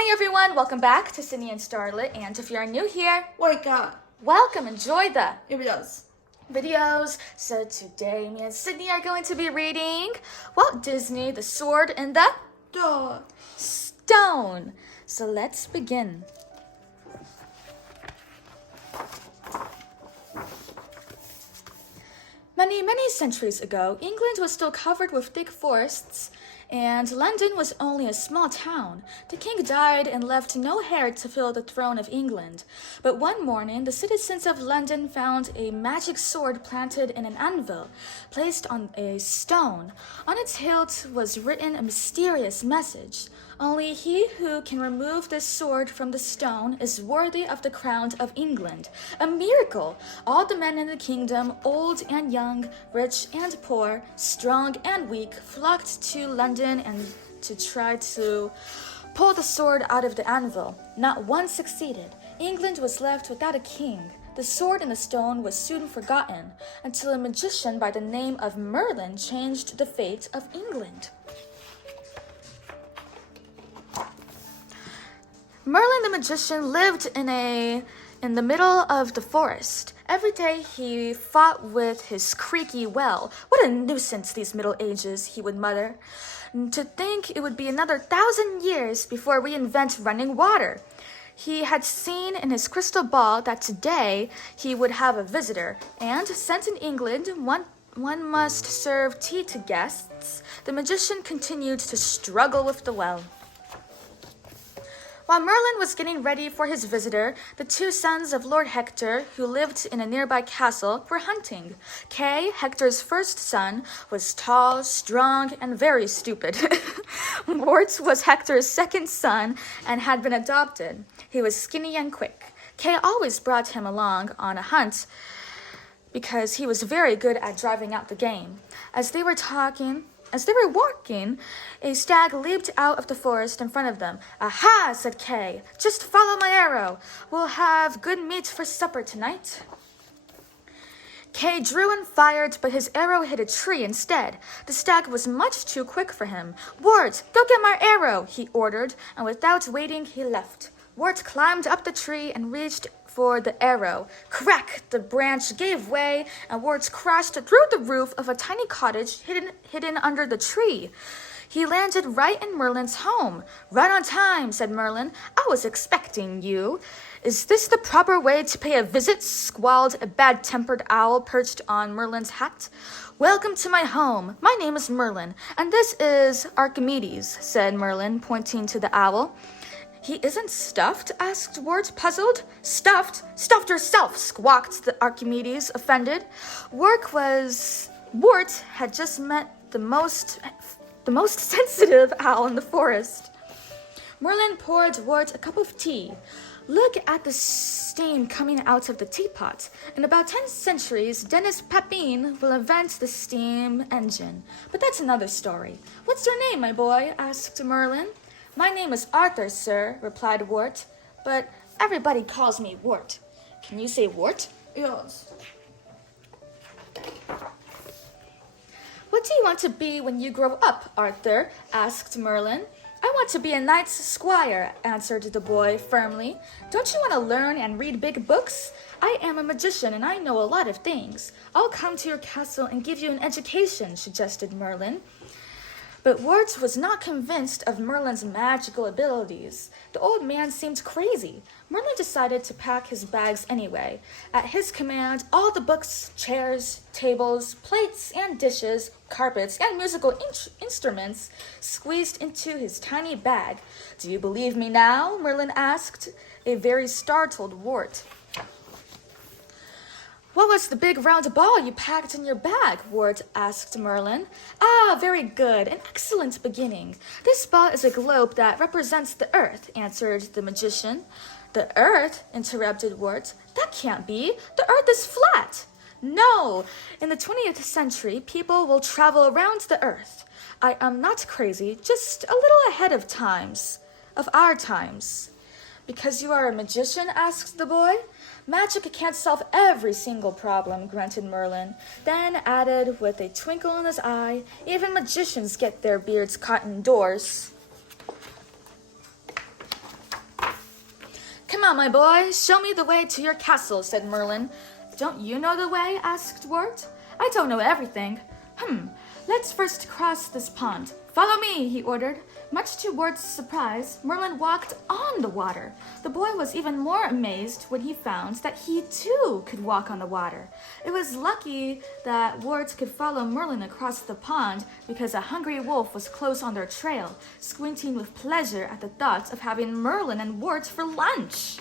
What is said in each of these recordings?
Hi everyone, welcome back to Sydney and Starlet, and if you're new here, Wake up. welcome, enjoy the videos. So today me and Sydney are going to be reading Walt Disney, The Sword in the Stone. So let's begin. Many centuries ago, England was still covered with thick forests, and London was only a small town. The king died and left no heir to fill the throne of England. But one morning, the citizens of London found a magic sword planted in an anvil, placed on a stone. On its hilt was written a mysterious message. Only he who can remove this sword from the stone is worthy of the crown of England. A miracle! All the men in the kingdom, old and young, rich and poor, strong and weak, flocked to London and to try to pull the sword out of the anvil. Not one succeeded. England was left without a king. The sword in the stone was soon forgotten, until a magician by the name of Merlin changed the fate of England. Merlin the magician lived in the middle of the forest. Every day he fought with his creaky well. What a nuisance, these Middle Ages, he would mutter. To think it would be another 1,000 years before we invent running water. He had seen in his crystal ball that today he would have a visitor, and since in England one must serve tea to guests, the magician continued to struggle with the well. While Merlin was getting ready for his visitor, the two sons of Lord Hector, who lived in a nearby castle, were hunting. Kay, Hector's first son, was tall, strong, and very stupid. Wart was Hector's second son and had been adopted. He was skinny and quick. Kay always brought him along on a hunt because he was very good at driving out the game. As they were walking, a stag leaped out of the forest in front of them. "Aha!" said Kay. "Just follow my arrow. We'll have good meat for supper tonight." Kay drew and fired, but his arrow hit a tree instead. The stag was much too quick for him. "Wart, go get my arrow," he ordered, and without waiting, he left. Wart climbed up the tree and reached for the arrow. Crack! The branch gave way, and Wart crashed through the roof of a tiny cottage hidden under the tree. He landed right in Merlin's home. "Right on time," said Merlin. "I was expecting you." "Is this the proper way to pay a visit?" squalled a bad-tempered owl perched on Merlin's hat. "Welcome to my home. My name is Merlin, and this is Archimedes," said Merlin, pointing to the owl. "He isn't stuffed?" asked Wart, puzzled. "Stuffed? Stuffed yourself!" squawked the Archimedes, offended. Wart had just met the most sensitive owl in the forest. Merlin poured Wart a cup of tea. "Look at the steam coming out of the teapot. In about 10 centuries, Denis Papin will invent the steam engine. But that's another story. What's your name, my boy?" asked Merlin. "My name is Arthur, sir," replied Wart, "but everybody calls me Wart. Can you say Wart?" Yes. "What do you want to be when you grow up, Arthur?" asked Merlin. "I want to be a knight's squire," answered the boy firmly. "Don't you want to learn and read big books? I am a magician and I know a lot of things. I'll come to your castle and give you an education," suggested Merlin. But Wart was not convinced of Merlin's magical abilities. The old man seemed crazy. Merlin decided to pack his bags anyway. At his command, all the books, chairs, tables, plates and dishes, carpets, and musical instruments squeezed into his tiny bag. "Do you believe me now?" Merlin asked, a very startled Wart. "What was the big round ball you packed in your bag?" Wart asked Merlin. "Ah, very good. An excellent beginning. This ball is a globe that represents the earth," answered the magician. "The earth?" interrupted Wart. "That can't be. The earth is flat." "No. In the 20th century, people will travel around the earth. I am not crazy, just a little ahead of our times." "Because you are a magician?" asked the boy. "Magic can't solve every single problem," grunted Merlin, then added with a twinkle in his eye, "Even magicians get their beards caught indoors." Come on, my boy, show me the way to your castle, said Merlin. Don't you know the way? Asked Wart. I don't know everything. Let's first cross this pond. Follow me, he ordered. Much to Wart's surprise, Merlin walked on the water. The boy was even more amazed when he found that he too could walk on the water. It was lucky that Wart could follow Merlin across the pond because a hungry wolf was close on their trail, squinting with pleasure at the thought of having Merlin and Wart for lunch.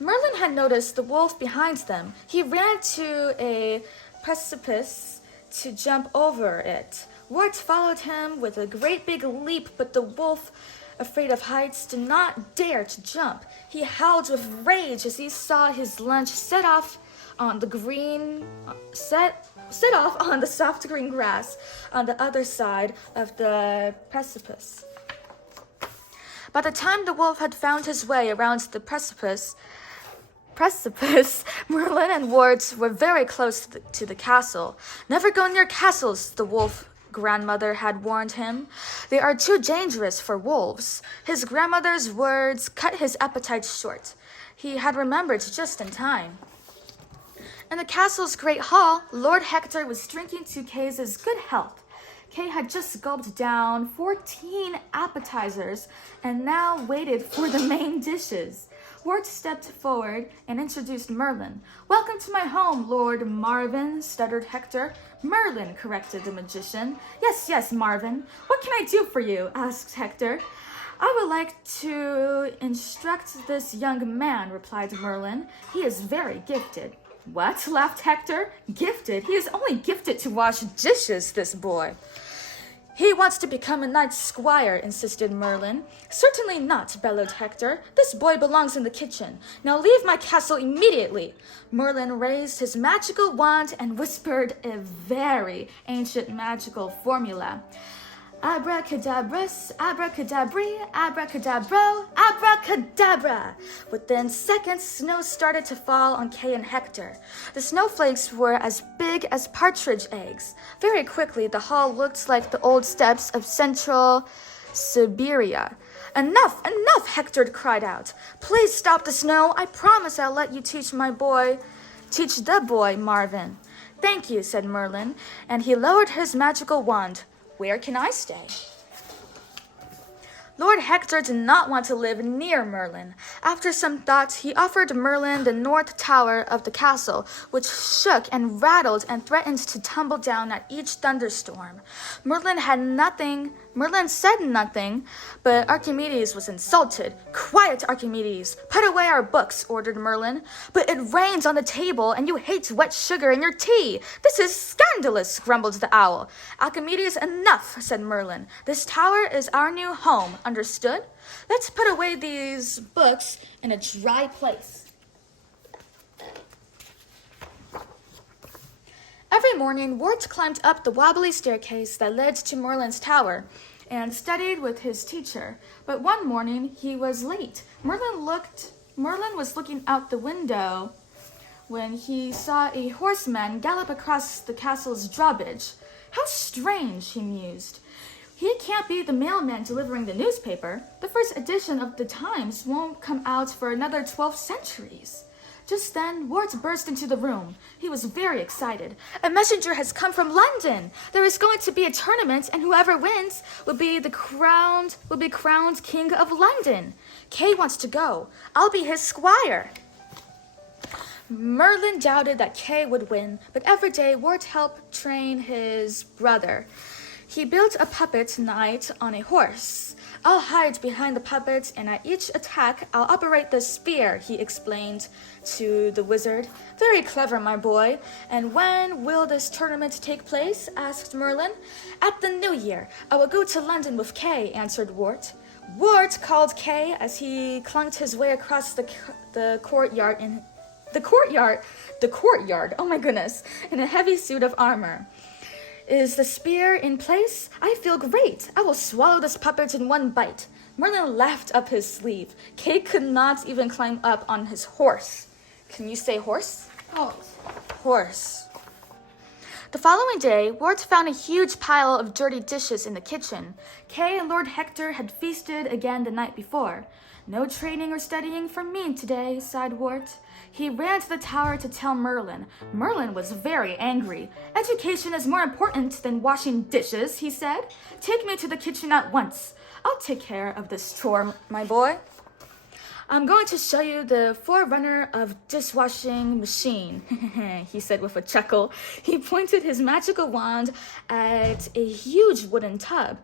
Merlin had noticed the wolf behind them. He ran to a precipice to jump over it. Wart followed him with a great big leap, but the wolf, afraid of heights, did not dare to jump. He howled with rage as he saw his lunch set off on the soft green grass on the other side of the precipice. By the time the wolf had found his way around the precipice, Merlin and Wart were very close to the castle. Never go near castles, the wolf grandmother had warned him. They are too dangerous for wolves. His grandmother's words cut his appetite short. He had remembered just in time. In the castle's great hall, Lord Hector was drinking to Kay's good health. Kay had just gulped down 14 appetizers and now waited for the main dishes. Wart stepped forward and introduced Merlin. Welcome to my home, Lord Marvin, stuttered Hector. Merlin, corrected the magician. Yes, Marvin. What can I do for you? Asked Hector. I would like to instruct this young man, replied Merlin. He is very gifted. What? Laughed Hector. Gifted? He is only gifted to wash dishes, this boy. He wants to become a knight's squire, insisted Merlin. Certainly not, bellowed Hector. This boy belongs in the kitchen. Now leave my castle immediately. Merlin raised his magical wand and whispered a very ancient magical formula. Abracadabras, abracadabri, abracadabro, abracadabra. Within seconds, snow started to fall on Kay and Hector. The snowflakes were as big as partridge eggs. Very quickly, the hall looked like the old steppes of central Siberia. Enough, Hector cried out. Please stop the snow. I promise I'll let you teach the boy, Marvin. Thank you, said Merlin, and he lowered his magical wand. Where can I stay? Lord Hector did not want to live near Merlin. After some thought, he offered Merlin the north tower of the castle, which shook and rattled and threatened to tumble down at each thunderstorm. Merlin said nothing, but Archimedes was insulted. Quiet, Archimedes. Put away our books, ordered Merlin. But it rains on the table, and you hate wet sugar in your tea. This is scandalous, grumbled the owl. Archimedes, enough, said Merlin. This tower is our new home. Understood? Let's put away these books in a dry place. Every morning, Wart climbed up the wobbly staircase that led to Merlin's tower and studied with his teacher. But one morning, he was late. Merlin was looking out the window when he saw a horseman gallop across the castle's drawbridge. How strange, he mused. He can't be the mailman delivering the newspaper. The first edition of the Times won't come out for another 12 centuries. Just then, Wart burst into the room. He was very excited. A messenger has come from London. There is going to be a tournament, and whoever wins will be crowned King of London. Kay wants to go. I'll be his squire. Merlin doubted that Kay would win, but every day Wart helped train his brother. He built a puppet knight on a horse. I'll hide behind the puppet, and at each attack, I'll operate the spear, he explained to the wizard. Very clever, my boy. And when will this tournament take place? Asked Merlin. At the new year. I will go to London with Kay, answered Wart. Wart called Kay as he clunked his way across the courtyard, oh my goodness, in a heavy suit of armor. Is the spear in place? I feel great. I will swallow this puppet in one bite. Merlin laughed up his sleeve. Kay could not even climb up on his horse. Can you say horse? Horse. Horse. The following day, Walt found a huge pile of dirty dishes in the kitchen. Kay and Lord Hector had feasted again the night before. No training or studying for me today, sighed Wart. He ran to the tower to tell Merlin. Merlin was very angry. Education is more important than washing dishes, he said. Take me to the kitchen at once. I'll take care of this chore, my boy. I'm going to show you the forerunner of dishwashing machine, he said with a chuckle. He pointed his magical wand at a huge wooden tub,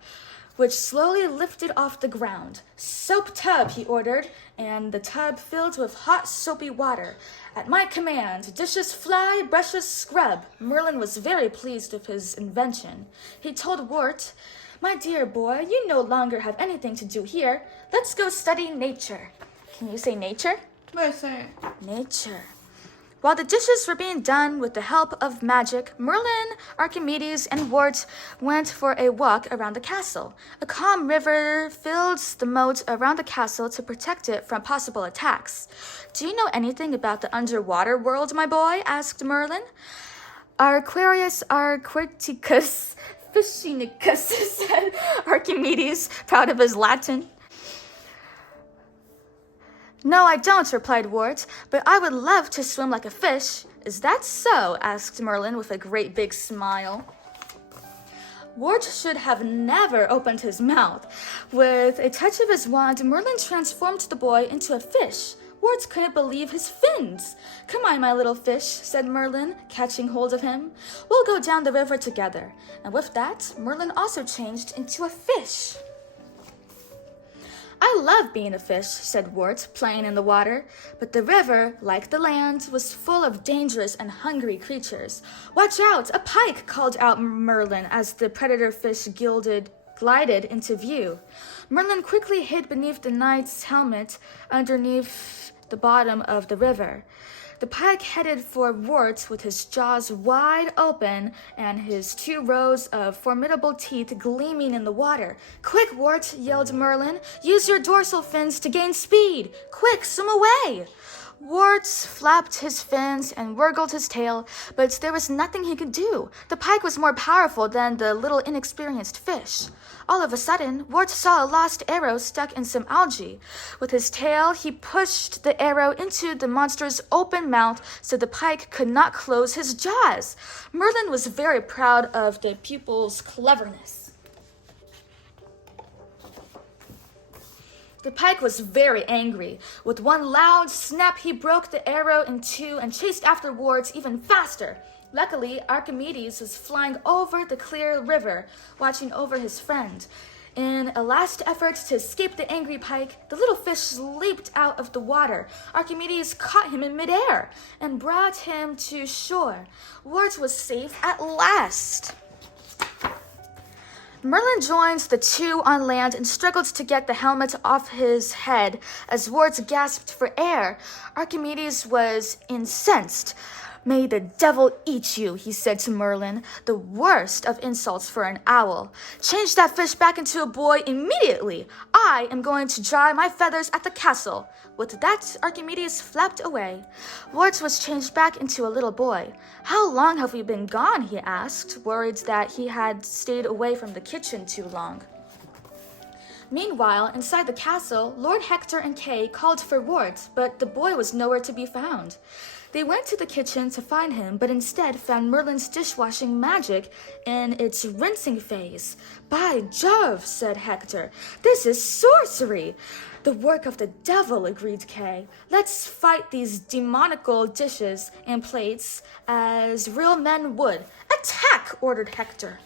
which slowly lifted off the ground. Soap tub, he ordered, and the tub filled with hot, soapy water. At my command, dishes fly, brushes scrub. Merlin was very pleased with his invention. He told Wart, my dear boy, you no longer have anything to do here. Let's go study nature. Can you say nature? Listen. Nature. While the dishes were being done with the help of magic, Merlin, Archimedes, and Wart went for a walk around the castle. A calm river filled the moat around the castle to protect it from possible attacks. Do you know anything about the underwater world, my boy? Asked Merlin. Aquarius Aquaticus Fishinicus, said Archimedes, proud of his Latin. No, I don't, replied Wart, but I would love to swim like a fish. Is that so? Asked Merlin with a great big smile. Wart should have never opened his mouth. With a touch of his wand, Merlin transformed the boy into a fish. Wart couldn't believe his fins. Come on, my little fish, said Merlin, catching hold of him. We'll go down the river together. And with that, Merlin also changed into a fish. I love being a fish, said Wart, playing in the water. But the river, like the land, was full of dangerous and hungry creatures. Watch out! A pike, called out Merlin as the predator fish glided into view. Merlin quickly hid beneath the knight's helmet underneath the bottom of the river. The pike headed for Wart with his jaws wide open and his 2 rows of formidable teeth gleaming in the water. Quick, Wart, yelled Merlin. Use your dorsal fins to gain speed. Quick, swim away. Wart flapped his fins and wriggled his tail, but there was nothing he could do. The pike was more powerful than the little inexperienced fish. All of a sudden, Wart saw a lost arrow stuck in some algae. With his tail, he pushed the arrow into the monster's open mouth so the pike could not close his jaws. Merlin was very proud of the pupil's cleverness. The pike was very angry. With one loud snap, he broke the arrow in 2 and chased after Wart even faster. Luckily, Archimedes was flying over the clear river, watching over his friend. In a last effort to escape the angry pike, the little fish leaped out of the water. Archimedes caught him in midair and brought him to shore. Wart was safe at last. Merlin joined the 2 on land and struggled to get the helmet off his head as Wart gasped for air. Archimedes was incensed. May the devil eat you, he said to Merlin, the worst of insults for an owl. Change that fish back into a boy immediately. I am going to dry my feathers at the castle. With that, Archimedes flapped away. Wart was changed back into a little boy. How long have we been gone, he asked, worried that he had stayed away from the kitchen too long. Meanwhile, inside the castle, Lord Hector and Kay called for Wart, but the boy was nowhere to be found. They went to the kitchen to find him, but instead found Merlin's dishwashing magic in its rinsing phase. By Jove, said Hector, this is sorcery. The work of the devil, agreed Kay. Let's fight these demonical dishes and plates as real men would. Attack, ordered Hector.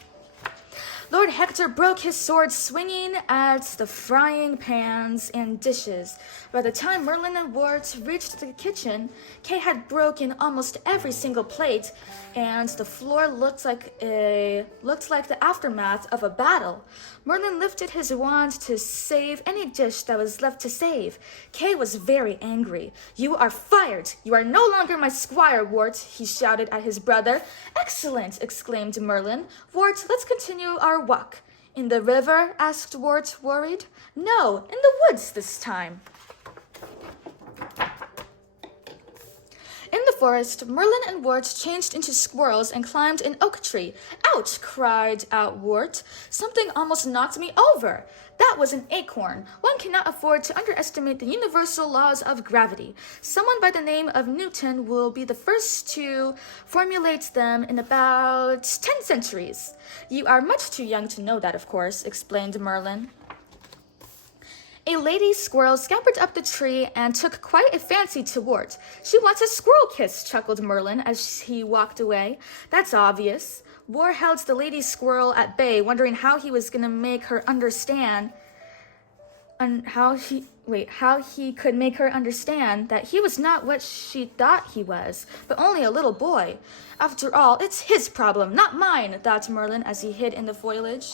Lord Hector broke his sword swinging at the frying pans and dishes. By the time Merlin and Wart reached the kitchen, Kay had broken almost every single plate, and the floor looked like the aftermath of a battle. Merlin lifted his wand to save any dish that was left to save. Kay was very angry. You are fired. You are no longer my squire, Wart, he shouted at his brother. Excellent, exclaimed Merlin. Wart, let's continue our walk. In the river? Asked Wart, worried. No, in the woods this time. In the forest, Merlin and Wart changed into squirrels and climbed an oak tree. Ouch! Cried out Wart. Something almost knocked me over. That was an acorn. One cannot afford to underestimate the universal laws of gravity. Someone by the name of Newton will be the first to formulate them in about 10 centuries. You are much too young to know that, of course, explained Merlin. A lady squirrel scampered up the tree and took quite a fancy to Wart. She wants a squirrel kiss, chuckled Merlin as he walked away. That's obvious. Wart held the lady squirrel at bay, wondering how he was going to make her understand how he could make her understand that he was not what she thought he was, but only a little boy. After all, it's his problem, not mine, thought Merlin as he hid in the foliage.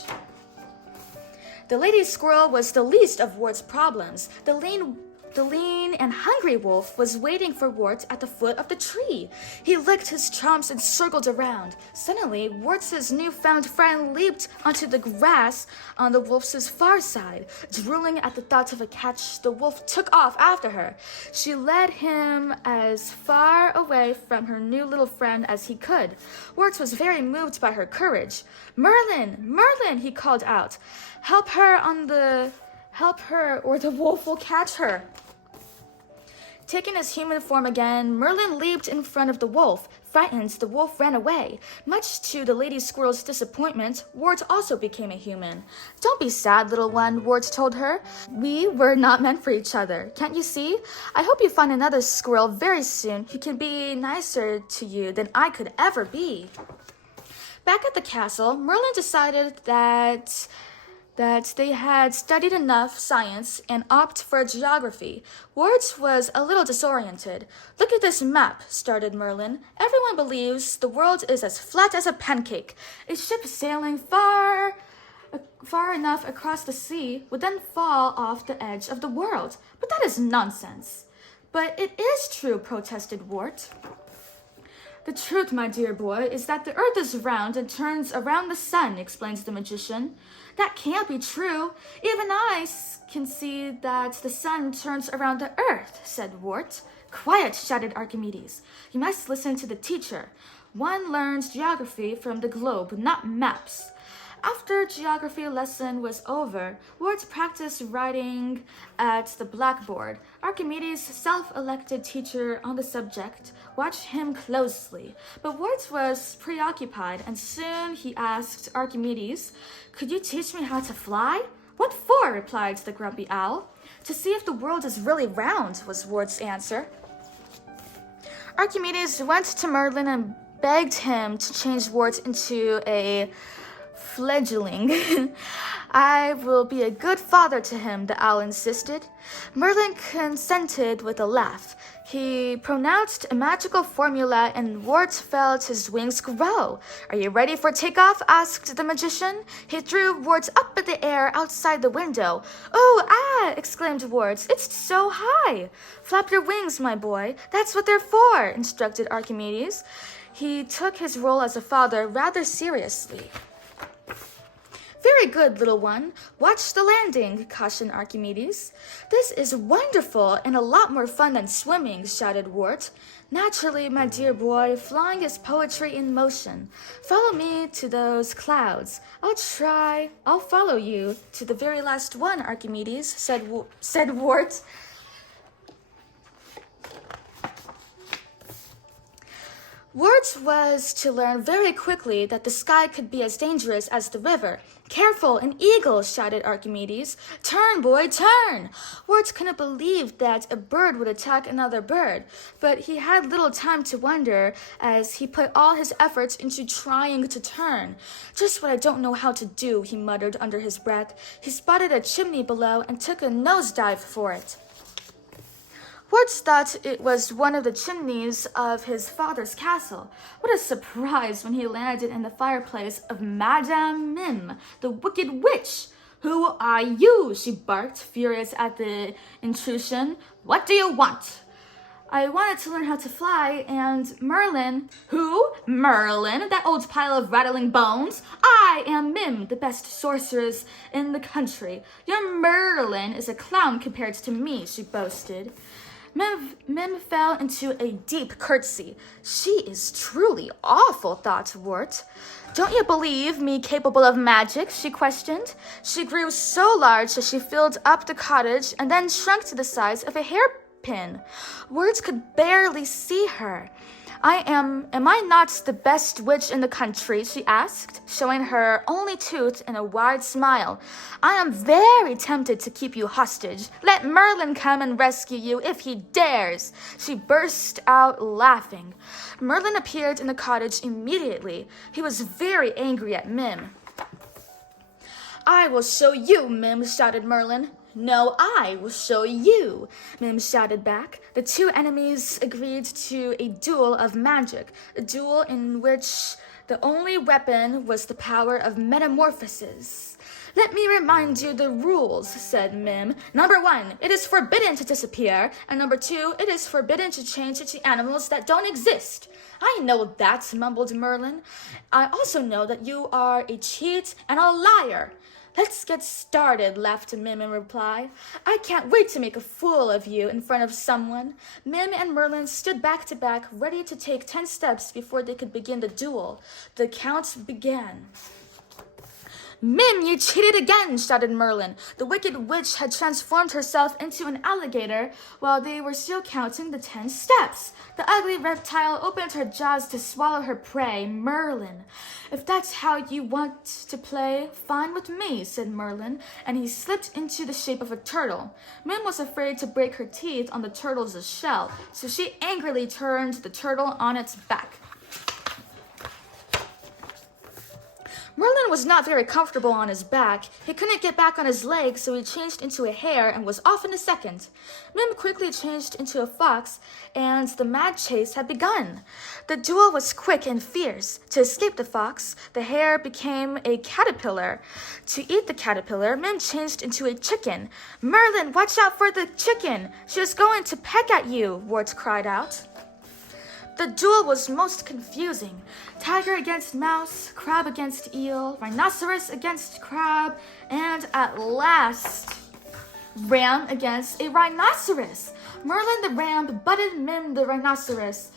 The lady squirrel was the least of Wart's problems. The lean and hungry wolf was waiting for Wart at the foot of the tree. He licked his chops and circled around. Suddenly, Wart's newfound friend leaped onto the grass on the wolf's far side. Drooling at the thought of a catch, the wolf took off after her. She led him as far away from her new little friend as he could. Wart was very moved by her courage. "Merlin, Merlin," he called out. Help her or the wolf will catch her." Taking his human form again, Merlin leaped in front of the wolf. Frightened, the wolf ran away. Much to the lady squirrel's disappointment, Wart also became a human. "Don't be sad, little one," Wart told her. "We were not meant for each other. Can't you see? I hope you find another squirrel very soon who can be nicer to you than I could ever be." Back at the castle, Merlin decided that they had studied enough science and opted for geography. Wart was a little disoriented. "Look at this map," started Merlin. "Everyone believes the world is as flat as a pancake. A ship sailing far enough across the sea would then fall off the edge of the world. But that is nonsense." "But it is true," protested Wart. "The truth, my dear boy, is that the earth is round and turns around the sun," explains the magician. "That can't be true. Even I can see that the sun turns around the earth," said Wart. "Quiet," shouted Archimedes. "You must listen to the teacher. One learns geography from the globe, not maps." After geography lesson was over, Wart practiced writing at the blackboard. Archimedes, self-elected teacher on the subject, watched him closely. But Wart was preoccupied, and soon he asked Archimedes, "Could you teach me how to fly?" "What for?" replied the grumpy owl. "To see if the world is really round," was Wart's answer. Archimedes went to Merlin and begged him to change Wart into a fledgling. "I will be a good father to him," the owl insisted. Merlin consented with a laugh. He pronounced a magical formula and Wart felt his wings grow. "Are you ready for takeoff?" asked the magician. He threw Wart up in the air outside the window. "Oh, ah!" exclaimed Wart. "It's so high." "Flap your wings, my boy. That's what they're for," instructed Archimedes. He took his role as a father rather seriously. "Very good, little one. Watch the landing," cautioned Archimedes. "This is wonderful and a lot more fun than swimming," shouted Wart. "Naturally, my dear boy, flying is poetry in motion. Follow me to those clouds." I'll follow you to the very last one, Archimedes," said Wart. Wart was to learn very quickly that the sky could be as dangerous as the river. "Careful, an eagle!" shouted Archimedes. "Turn, boy, turn!" Wart couldn't believe that a bird would attack another bird, but he had little time to wonder as he put all his efforts into trying to turn. "Just what I don't know how to do," he muttered under his breath. He spotted a chimney below and took a nosedive for it. Wart thought it was one of the chimneys of his father's castle. What a surprise when he landed in the fireplace of Madame Mim, the wicked witch. "Who are you?" she barked, furious at the intrusion. "What do you want?" "I wanted to learn how to fly, and Merlin..." "Who? Merlin? That old pile of rattling bones? I am Mim, the best sorceress in the country. Your Merlin is a clown compared to me," she boasted. Mim fell into a deep curtsy. She is truly awful, thought Wart. Don't you believe me capable of magic? She questioned. She grew so large that she filled up the cottage and then shrunk to the size of a hairpin. Wart could barely see her. Am I not the best witch in the country? She asked, showing her only tooth in a wide smile. I am very tempted to keep you hostage. Let Merlin come and rescue you if he dares. She burst out laughing. Merlin appeared in the cottage immediately. He was very angry at Mim. I will show you, Mim, shouted Merlin. No, I will show you, Mim shouted back. The two enemies agreed to a duel of magic, a duel in which the only weapon was the power of metamorphosis. Let me remind you the rules, said Mim. Number 1, it is forbidden to disappear, and number 2, it is forbidden to change into animals that don't exist. I know that, mumbled Merlin. I also know that you are a cheat and a liar. Let's get started, laughed Mim in reply. I can't wait to make a fool of you in front of someone. Mim and Merlin stood back to back, ready to take 10 steps before they could begin the duel. The count began. Mim, you cheated again, shouted Merlin. The wicked witch had transformed herself into an alligator while they were still counting the 10 steps. The ugly reptile opened her jaws to swallow her prey, Merlin. If that's how you want to play, fine with me, said Merlin, and he slipped into the shape of a turtle. Mim was afraid to break her teeth on the turtle's shell, so she angrily turned the turtle on its back. Merlin was not very comfortable on his back. He couldn't get back on his legs, so he changed into a hare and was off in a second. Mim quickly changed into a fox, and the mad chase had begun. The duel was quick and fierce. To escape the fox, the hare became a caterpillar. To eat the caterpillar, Mim changed into a chicken. Merlin, watch out for the chicken! She is going to peck at you, Wart cried out. The duel was most confusing. Tiger against mouse, crab against eel, rhinoceros against crab, and at last, ram against a rhinoceros. Merlin the ram butted Mim the rhinoceros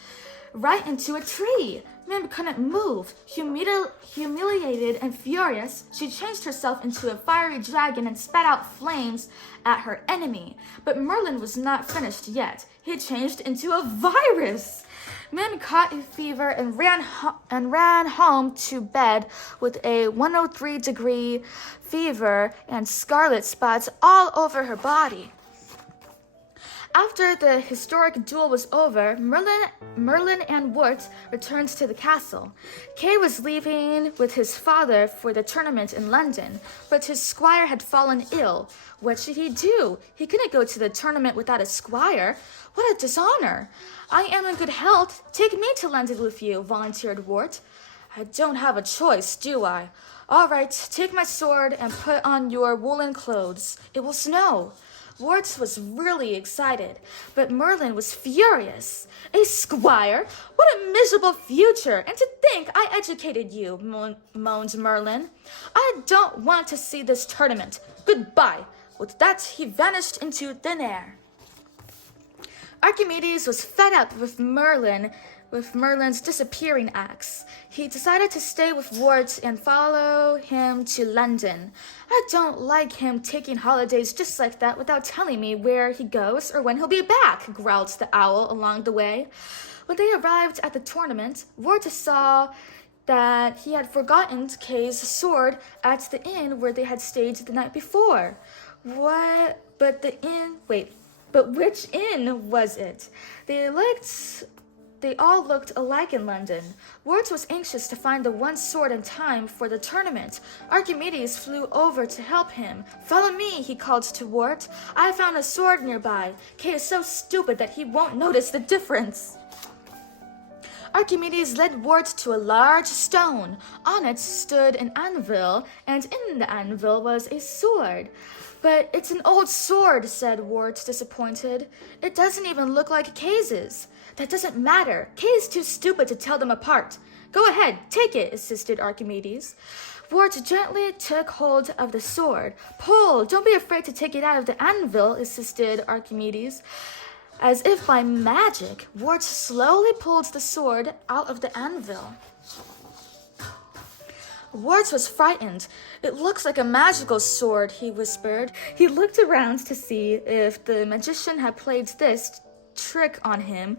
right into a tree. Mim couldn't move. Humiliated and furious, she changed herself into a fiery dragon and spat out flames at her enemy. But Merlin was not finished yet. He changed into a virus. Mim caught a fever and ran home to bed with a 103-degree fever and scarlet spots all over her body. After the historic duel was over, Merlin and Wart returned to the castle. Kay was leaving with his father for the tournament in London, but his squire had fallen ill. What should he do? He couldn't go to the tournament without a squire. What a dishonor! I am in good health. Take me to London with you, volunteered Wart. I don't have a choice, do I? All right, take my sword and put on your woolen clothes. It will snow. Wart was really excited, but Merlin was furious. A squire? What a miserable future! And to think I educated you, moaned Merlin. I don't want to see this tournament. Goodbye. With that, he vanished into thin air. Archimedes was fed up with Merlin's disappearing acts. He decided to stay with Wart and follow him to London. I don't like him taking holidays just like that without telling me where he goes or when he'll be back, growled the owl along the way. When they arrived at the tournament, Wart saw that he had forgotten Kay's sword at the inn where they had stayed the night before. What? But which inn was it? They all looked alike in London. Wart was anxious to find the one sword in time for the tournament. Archimedes flew over to help him. Follow me, he called to Wart. I found a sword nearby. Kay is so stupid that he won't notice the difference. Archimedes led Wart to a large stone. On it stood an anvil, and in the anvil was a sword. But it's an old sword, said Wart, disappointed. It doesn't even look like Kay's. That doesn't matter. Kay is too stupid to tell them apart. Go ahead, take it, insisted Archimedes. Wart gently took hold of the sword. Pull, don't be afraid to take it out of the anvil, insisted Archimedes. As if by magic, Wart slowly pulled the sword out of the anvil. Wart was frightened. "It looks like a magical sword," he whispered. He looked around to see if the magician had played this trick on him,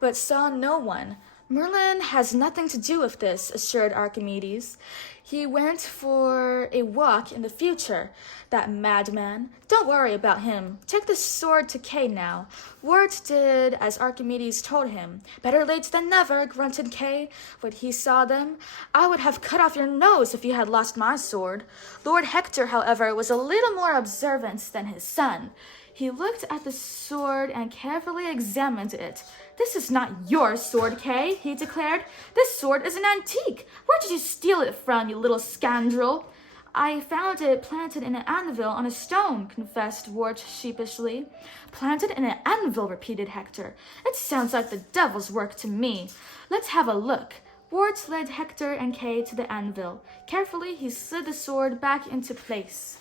but saw no one. "Merlin has nothing to do with this," assured Archimedes. "He went for a walk in the future. That madman. Don't worry about him. Take the sword to Kay now." Wart did as Archimedes told him. "Better late than never," grunted Kay when he saw them. "I would have cut off your nose if you had lost my sword." Lord Hector, however, was a little more observant than his son. He looked at the sword and carefully examined it. "This is not your sword, Kay," he declared. "This sword is an antique. Where did you steal it from, you little scoundrel?" "I found it planted in an anvil on a stone," confessed Wart sheepishly. "Planted in an anvil," repeated Hector. "It sounds like the devil's work to me. Let's have a look." Wart led Hector and Kay to the anvil. Carefully, he slid the sword back into place.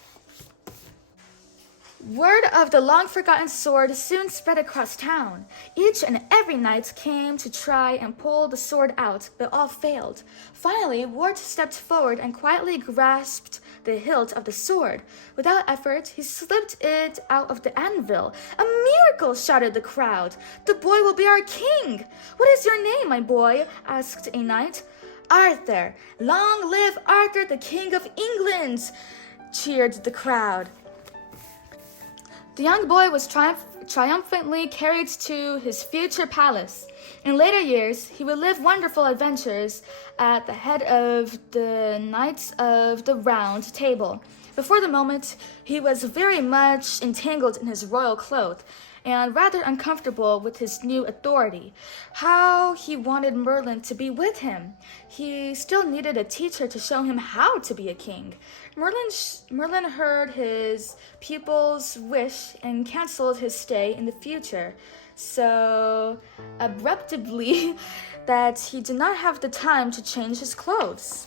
Word of the long-forgotten sword soon spread across town. Each and every knight came to try and pull the sword out, but all failed. Finally, Wart stepped forward and quietly grasped the hilt of the sword. Without effort, he slipped it out of the anvil. "A miracle!" shouted the crowd. "The boy will be our king!" "What is your name, my boy?" asked a knight. "Arthur. Long live Arthur, the King of England!" cheered the crowd. The young boy was triumphantly carried to his future palace. In later years, he would live wonderful adventures at the head of the Knights of the Round Table. Before the moment, he was very much entangled in his royal cloth and rather uncomfortable with his new authority. How he wanted Merlin to be with him. He still needed a teacher to show him how to be a king. Merlin heard his pupil's wish and canceled his stay in the future so abruptly that he did not have the time to change his clothes.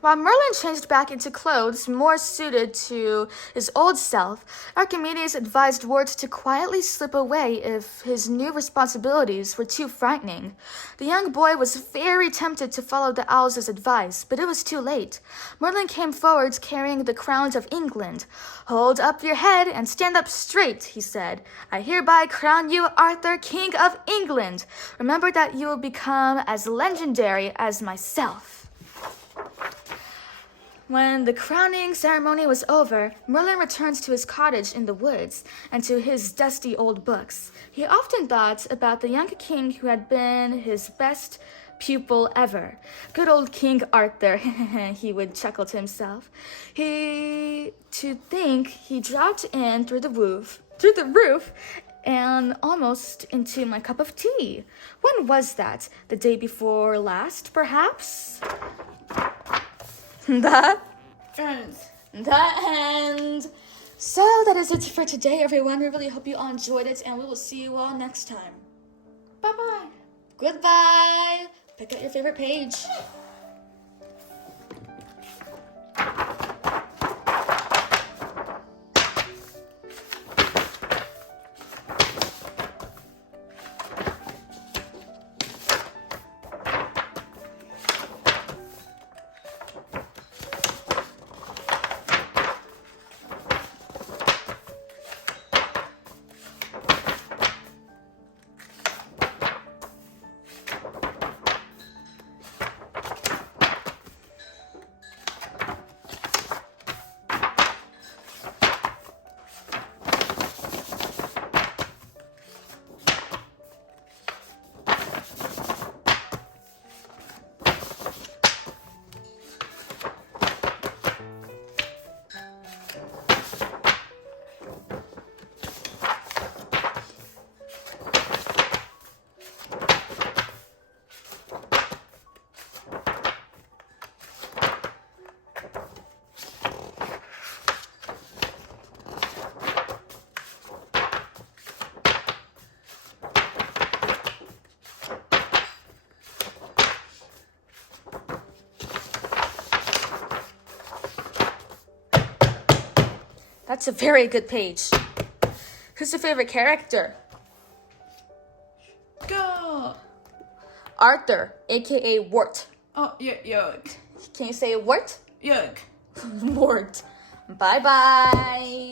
While Merlin changed back into clothes more suited to his old self, Archimedes advised Wart to quietly slip away if his new responsibilities were too frightening. The young boy was very tempted to follow the owl's advice, but it was too late. Merlin came forward carrying the crowns of England. "Hold up your head and stand up straight," he said. "I hereby crown you Arthur, King of England. Remember that you will become as legendary as myself." When the crowning ceremony was over, Merlin returned to his cottage in the woods and to his dusty old books. He often thought about the young king who had been his best pupil ever. "Good old King Arthur," he would chuckle to himself. To think he dropped in through the roof and almost into my cup of tea. When was that? The day before last, perhaps? The end. So that is it for today, everyone. We really hope you all enjoyed it, and we will see you all next time. Bye-bye. Goodbye. Pick out your favorite page. That's a very good page. Who's your favorite character? Arthur, aka Wart. Oh, yuck. Can you say Wart? Yuck. Wart. Bye bye.